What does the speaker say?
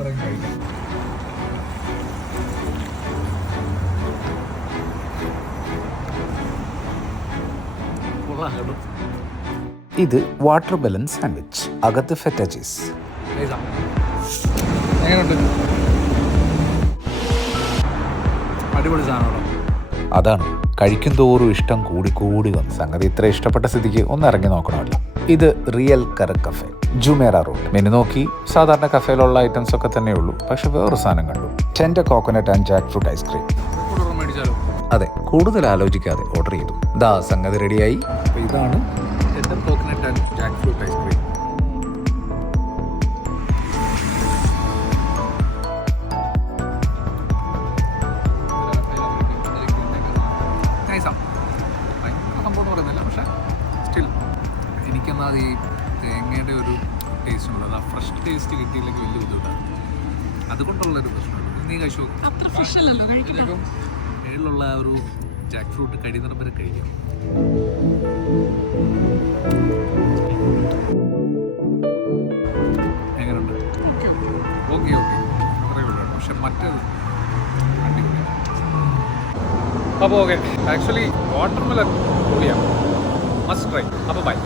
അത്രയും കഴിക്കാം. ഇത് വാട്ടർ ബലൻ സാൻഡ്വിച്ച്, അകത്ത് ഫെറ്റ ചീസ്. എങ്ങനെയുണ്ട്? അടിപൊളി സാധനമാണോ? അതാണ്, കഴിക്കും തോറും ഇഷ്ടം കൂടി വന്നു. സംഗതി ഇത്ര ഇഷ്ടപ്പെട്ട സ്ഥിതിക്ക് ഒന്ന് ഇറങ്ങി നോക്കണമല്ലോ. ഇത് real Karak cafe, Jumeirah road. Menu നോക്കി സാധാരണ കഫേയിലുള്ള ഐറ്റംസ് ഒക്കെ തന്നെ ഉള്ളൂ. പക്ഷെ വേറൊരു സാധനം കണ്ടു, tender coconut and Jack fruit ice cream. അതെ, കൂടുതൽ ആലോചിക്കാതെ ഓർഡർ ചെയ്തു. ദാ സംഗതി റെഡിയായി. അപ്പോൾ ഇതാണ് tender coconut and Jack fruit ice cream. സംഭവം എന്ന് പറയുന്നില്ല, പക്ഷേ സ്റ്റിൽ എനിക്കെന്നാൽ ഈ തേങ്ങയുടെ ഒരു ടേസ്റ്റ് ഉണ്ട്. അത് ആ ഫ്രഷ് ടേസ്റ്റ് കിട്ടിയില്ലെങ്കിൽ വലിയ ബുദ്ധിമുട്ടാണ്. അതുകൊണ്ടുള്ളൊരു പ്രശ്നമുള്ളൂ. നീ കഴിച്ചു ഇതിപ്പം മേളിലുള്ള ആ ഒരു ജാക്ക് ഫ്രൂട്ട് കഴിയുന്നിടം വരെ കഴിക്കാം. എങ്ങനെയുണ്ട്? ഓക്കെ അത്രയേ ഉള്ളൂ. പക്ഷെ മറ്റേത് അടിപൊളിയാണ്. അപ്പോൾ ഓക്കെ, ആക്ച്വലി വാട്ടർമെലൺ പൊളിയാണ്, മസ്റ്റ് ട്രൈ. അപ്പോൾ ബൈ.